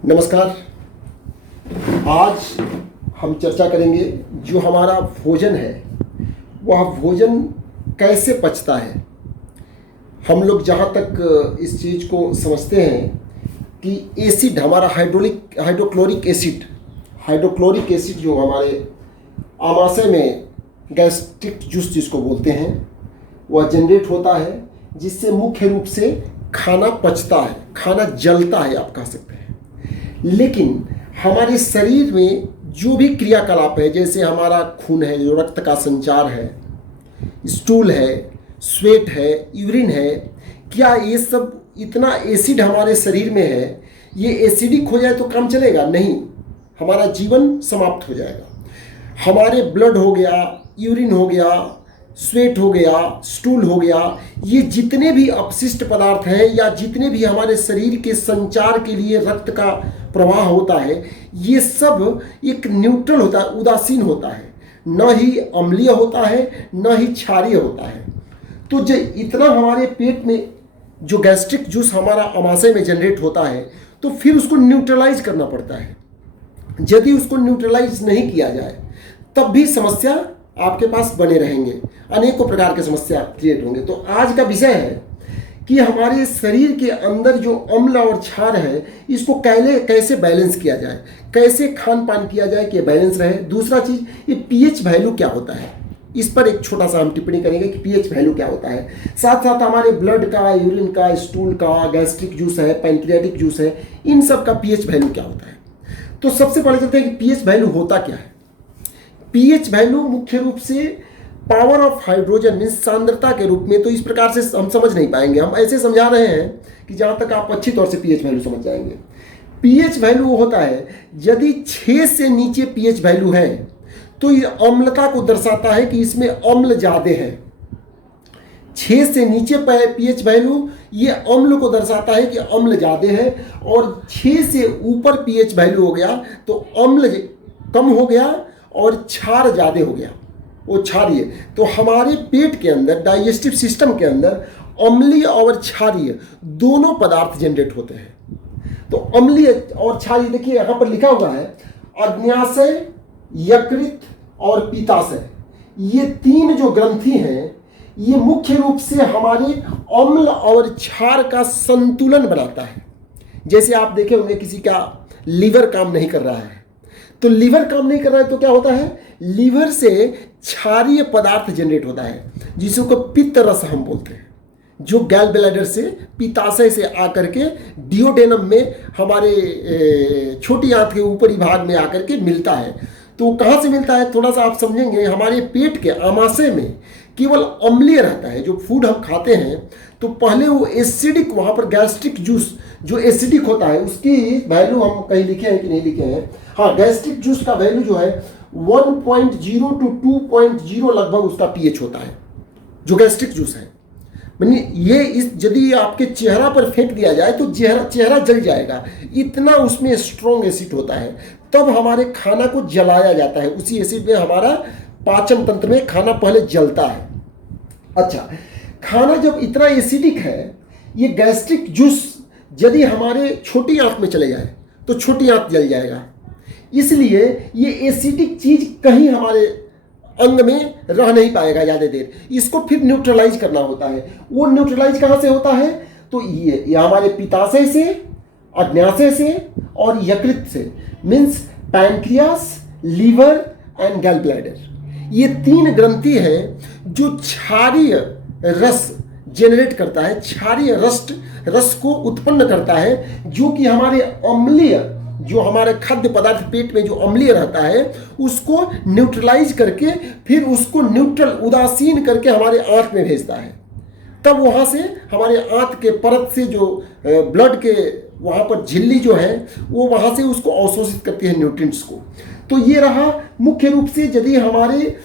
नमस्कार। आज हम चर्चा करेंगे जो हमारा भोजन है वह भोजन कैसे पचता है। हम लोग जहाँ तक इस चीज़ को समझते हैं कि एसिड हमारा हाइड्रोक्लोरिक एसिड जो हमारे आमाशय में गैस्ट्रिक जूस जिसको बोलते हैं वह जनरेट होता है, जिससे मुख्य रूप से खाना पचता है, खाना जलता है आप कह सकते हैं। लेकिन हमारे शरीर में जो भी क्रियाकलाप है, जैसे हमारा खून है, जो रक्त का संचार है, स्टूल है, स्वेट है, यूरिन है, क्या ये सब इतना एसिड हमारे शरीर में है, ये एसिडिक हो जाए तो काम चलेगा? नहीं, हमारा जीवन समाप्त हो जाएगा। हमारे ब्लड हो गया, यूरिन हो गया, स्वेट हो गया, स्टूल हो गया, ये जितने भी अपशिष्ट पदार्थ हैं या जितने भी हमारे शरीर के संचार के लिए रक्त का प्रवाह होता है, ये सब एक न्यूट्रल होता है, उदासीन होता है, न ही अम्लीय होता है न ही क्षारीय होता है। तो जो इतना हमारे पेट में जो गैस्ट्रिक जूस हमारा आमाशय में जनरेट होता है, तो फिर उसको न्यूट्रलाइज करना पड़ता है। यदि उसको न्यूट्रलाइज नहीं किया जाए तब भी समस्या आपके पास बने रहेंगे, अनेकों प्रकार की समस्या क्रिएट होंगे। तो आज का विषय है कि हमारे शरीर के अंदर जो अम्ल और क्षार है, इसको कैसे बैलेंस किया जाए, कैसे खान पान किया जाए कि बैलेंस रहे। दूसरा चीज़, ये पीएच वैल्यू क्या होता है, इस पर एक छोटा सा हम टिप्पणी करेंगे कि पीएच वैल्यू क्या होता है। साथ साथ हमारे ब्लड का, यूरिन का, स्टूल का, गैस्ट्रिक जूस है, पैंक्रियाटिक जूस है, इन सब का पीएच वैल्यू क्या होता है। तो सबसे पहले चलते हैं कि पीएच वैल्यू होता क्या है। पीएच वैल्यू मुख्य रूप से पावर ऑफ हाइड्रोजन मीन्स सांद्रता के रूप में, तो इस प्रकार से हम समझ नहीं पाएंगे, हम ऐसे समझा रहे हैं कि जहाँ तक आप अच्छी तौर से पीएच वैल्यू समझ जाएंगे। पीएच वैल्यू वो होता है यदि 6 से नीचे पीएच वैल्यू है तो ये अम्लता को दर्शाता है कि इसमें अम्ल ज़्यादा है। 6 से नीचे पीएच वैल्यू ये अम्ल को दर्शाता है कि अम्ल ज़्यादा है, और 6 से ऊपर पीएच वैल्यू हो गया तो अम्ल कम हो गया और क्षार ज़्यादा हो गया, वो क्षारीय। तो हमारे पेट के अंदर, डाइजेस्टिव सिस्टम के अंदर अम्लीय और क्षारीय दोनों पदार्थ जनरेट होते हैं। तो अम्लीय और क्षारीय, देखिए यहाँ पर लिखा हुआ है अग्न्याशय, यकृत और पित्ताशय, ये 3 जो ग्रंथि हैं, ये मुख्य रूप से हमारे अम्ल और क्षार का संतुलन बनाता है। जैसे आप देखे होंगे किसी का लीवर काम नहीं कर रहा है, तो लीवर काम नहीं कर रहा है तो क्या होता है, लीवर से क्षारीय पदार्थ जनरेट होता है, जिसको पित्त रस हम बोलते हैं, जो गैल ब्लैडर से, पित्ताशय से आकर के डिओडेनम में, हमारे छोटी आंत के ऊपरी भाग में आकर के मिलता है। तो कहाँ से मिलता है, थोड़ा सा आप समझेंगे। हमारे पेट के आमाशय में केवल अम्लीय रहता है, जो फूड हम खाते हैं तो पहले वो एसिडिक, वहाँ पर गैस्ट्रिक जूस जो एसिडिक होता है उसकी वैल्यू हम कहीं लिखे हैं कि नहीं लिखे हैं, हाँ, गैस्ट्रिक जूस का वैल्यू जो है 1.0 to 2.0 लगभग उसका पीएच होता है, जो गैस्ट्रिक जूस है। मानिए ये यदि आपके चेहरा पर फेंक दिया जाए तो चेहरा जल जाएगा, इतना उसमें स्ट्रॉन्ग एसिड होता है। तब हमारे खाना को जलाया जाता है, उसी एसिड में हमारा पाचन तंत्र में खाना पहले जलता है। अच्छा, खाना जब इतना एसिडिक है, ये गैस्ट्रिक जूस यदि हमारे छोटी आंत में चले जाए तो छोटी आंत जल जाएगा, इसलिए ये एसिडिक चीज कहीं हमारे अंग में रह नहीं पाएगा ज़्यादा देर, इसको फिर न्यूट्रलाइज करना होता है। वो न्यूट्रलाइज कहाँ से होता है, तो ये हमारे पित्ताशय से, अग्न्याशय से और यकृत से, means pancreas, liver and gall bladder, ये 3 ग्रंथि हैं जो क्षारीय रस जनरेट करता है, क्षारीय रस को उत्पन्न करता है, जो कि हमारे अम्लीय, जो हमारे खाद्य पदार्थ पेट में जो अम्लीय रहता है उसको न्यूट्रलाइज करके फिर उसको न्यूट्रल, उदासीन करके हमारे आंत में भेजता है। तब वहाँ से हमारे आंत के परत से जो ब्लड के वहाँ पर झिल्ली जो है वो वहाँ से उसको अवशोषित करती है न्यूट्रिएंट्स को। तो ये रहा मुख्य रूप से, यदि हमारे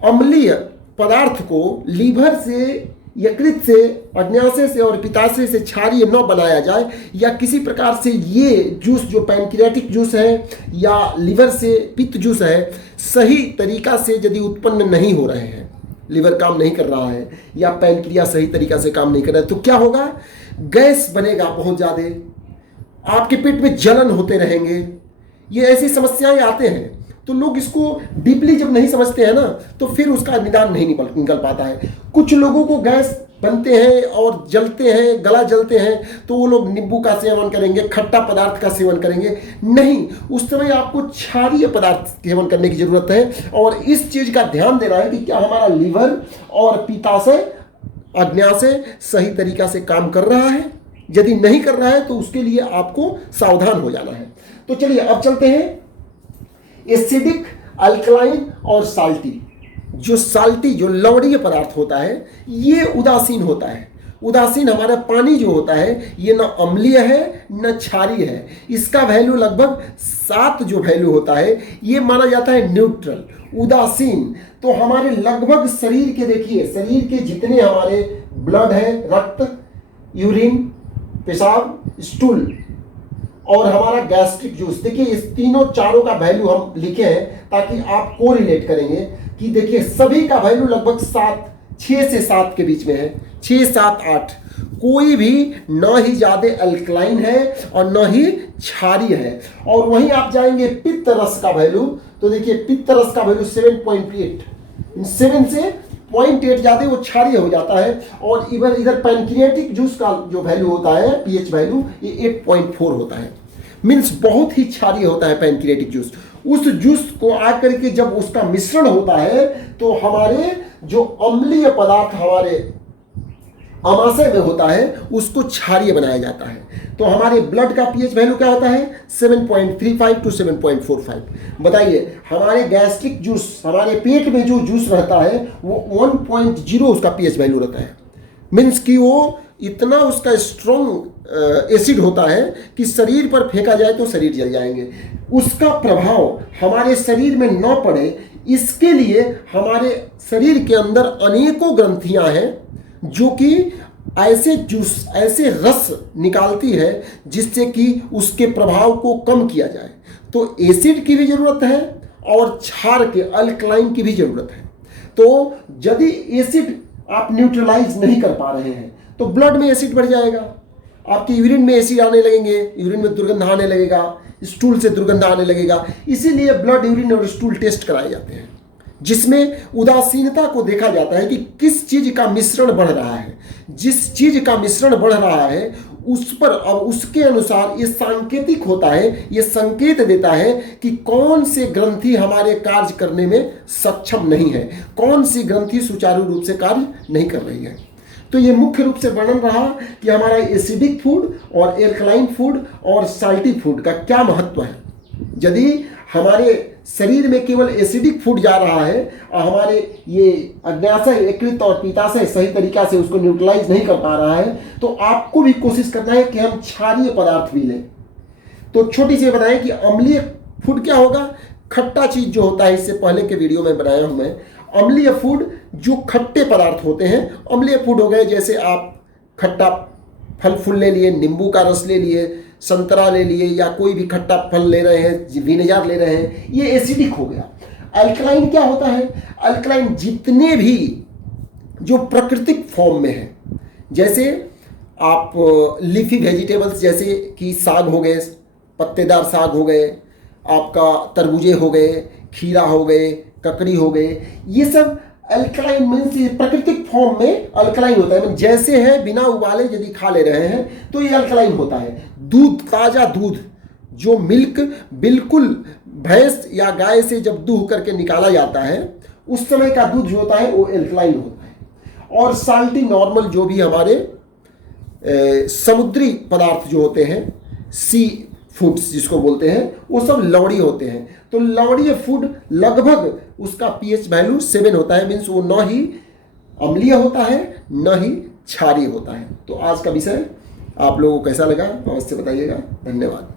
अम्लीय पदार्थ को लीवर से, यकृत से, अग्न्याशय से और पित्ताशय से क्षारीय न बनाया जाए, या किसी प्रकार से ये जूस जो पैंक्रियाटिक जूस है या लीवर से पित्त जूस है, सही तरीका से यदि उत्पन्न नहीं हो रहे हैं, लीवर काम नहीं कर रहा है या पैंक्रिया सही तरीका से काम नहीं कर रहा है, तो क्या होगा, गैस बनेगा बहुत ज़्यादा, आपके पेट में जलन होते रहेंगे, ये ऐसी समस्याएं आते हैं। तो लोग इसको डीपली जब नहीं समझते हैं ना, तो फिर उसका निदान नहीं निकल पाता है। कुछ लोगों को गैस बनते हैं और जलते हैं, गला जलते हैं, तो वो लोग नींबू का सेवन करेंगे, खट्टा पदार्थ का सेवन करेंगे। नहीं, उस समय आपको क्षारीय पदार्थ सेवन करने की जरूरत है। और इस चीज का ध्यान देना है कि क्या हमारा लीवर और पित्ताशय, अग्न्याशय सही तरीका से काम कर रहा है। यदि नहीं कर रहा है तो उसके लिए आपको सावधान हो जाना है। तो चलिए अब चलते हैं एसिडिक, अल्कलाइन और साल्टी। जो साल्टी, जो लवणीय पदार्थ होता है, ये उदासीन होता है। उदासीन हमारा पानी जो होता है ये न अम्लीय है न क्षारीय है। इसका वैल्यू लगभग 7 जो वैल्यू होता है ये माना जाता है न्यूट्रल, उदासीन। तो हमारे लगभग शरीर के, देखिए शरीर के जितने हमारे ब्लड है, रक्त, यूरिन, पेशाब, स्टूल और हमारा गैस्ट्रिक जूस, देखिए इस तीनों चारों का वैल्यू हम लिखे हैं ताकि आप कोरिलेट करेंगे कि देखिए सभी का वैल्यू लगभग 6 से 7 के बीच में है, 6, 7, 8। कोई भी न ही ज्यादा अल्कलाइन है और न ही क्षारीय है। और वहीं आप जाएंगे पित्त रस का वैल्यू, तो देखिए पित्त रस का वैल्यू 7.8, 7 से 0.8 ज्यादा वो क्षारीय हो जाता है। और इधर पैनक्रियाटिक जूस का जो वैल्यू होता है, पीएच वैल्यू, ये 8.4 होता है। मीन्स बहुत ही क्षारीय होता है पैनक्रियाटिक जूस। उस जूस को आकर के जब उसका मिश्रण होता है तो हमारे जो अम्लीय पदार्थ हमारे आमाशय में होता है उसको क्षारीय बनाया जाता है। तो हमारे ब्लड का पीएच वैल्यू क्या होता है? 7.35 टू 7.45। बताइए हमारे गैस्ट्रिक जूस, हमारे पेट में जो जूस रहता है वो 1.0 उसका पीएच वैल्यू रहता है। मीन्स कि वो इतना उसका स्ट्रॉन्ग एसिड होता है कि शरीर पर फेंका जाए तो शरीर जल जाएंगे। उसका प्रभाव हमारे शरीर में न पड़े इसके लिए हमारे शरीर के अंदर अनेकों ग्रंथियां हैं जो कि ऐसे जूस, ऐसे रस निकालती है जिससे कि उसके प्रभाव को कम किया जाए। तो एसिड की भी जरूरत है और क्षार के, अल्कलाइन की भी जरूरत है। तो यदि एसिड आप न्यूट्रलाइज नहीं कर पा रहे हैं तो ब्लड में एसिड बढ़ जाएगा, आपकी यूरिन में एसिड आने लगेंगे, यूरिन में दुर्गंध आने लगेगा, स्टूल से दुर्गंध आने लगेगा। इसीलिए ब्लड, यूरिन और स्टूल टेस्ट कराए जाते हैं जिसमें उदासीनता को देखा जाता है कि किस चीज का मिश्रण बढ़ रहा है। जिस चीज का मिश्रण बढ़ रहा है उस पर, अब उसके अनुसार ये सांकेतिक होता है, ये संकेत देता है कि कौन से ग्रंथि हमारे कार्य करने में सक्षम नहीं है, कौन सी ग्रंथि सुचारू रूप से कार्य नहीं कर रही है। तो ये मुख्य रूप से वर्णन रहा कि हमारा एसिडिक फूड और एल्कलाइन फूड और साल्टी फूड का क्या महत्व है। यदि हमारे शरीर में केवल एसिडिक फूड जा रहा है और हमारे ये अग्न्याशय, यकृत और पित्ताशय सही तरीका से उसको न्यूट्रलाइज नहीं कर पा रहा है तो आपको भी कोशिश करना है कि हम क्षारीय पदार्थ भी लें। तो छोटी सी बताएं कि अम्लीय फूड क्या होगा। खट्टा चीज जो होता है, इससे पहले के वीडियो में बनाया हूं मैं। अम्लीय फूड जो खट्टे पदार्थ होते हैं अम्लीय फूड हो गए। जैसे आप खट्टा फल फूल ले लिए, नींबू का रस ले लिए, संतरा ले लिए या कोई भी खट्टा फल ले रहे हैं, विनेगर ले रहे हैं, ये एसिडिक हो गया। अल्कलाइन क्या होता है? अल्कलाइन जितने भी जो प्राकृतिक फॉर्म में है, जैसे आप लीफी वेजिटेबल्स जैसे कि साग हो गए, पत्तेदार साग हो गए, आपका तरबूजे हो गए, खीरा हो गए, ककड़ी हो गए, ये सब अल्कलाइन मीन्स प्राकृतिक फॉर्म में अल्कलाइन होता है। जैसे है बिना उबाले यदि खा ले रहे हैं तो ये अल्कलाइन होता है। दूध, ताजा दूध, जो मिल्क बिल्कुल भैंस या गाय से जब दूह करके निकाला जाता है उस समय का दूध जो होता है वो अल्कलाइन होता है। और साल्टी नॉर्मल जो भी हमारे समुद्री पदार्थ जो होते हैं, सी फूड्स जिसको बोलते हैं, वो सब लवणीय होते हैं। तो लवणीय फूड लगभग उसका पीएच वैल्यू 7 होता है। मीन्स वो न ही अम्लीय होता है न ही क्षारीय होता है। तो आज का विषय आप लोगों को कैसा लगा अवश्य बताइएगा। धन्यवाद।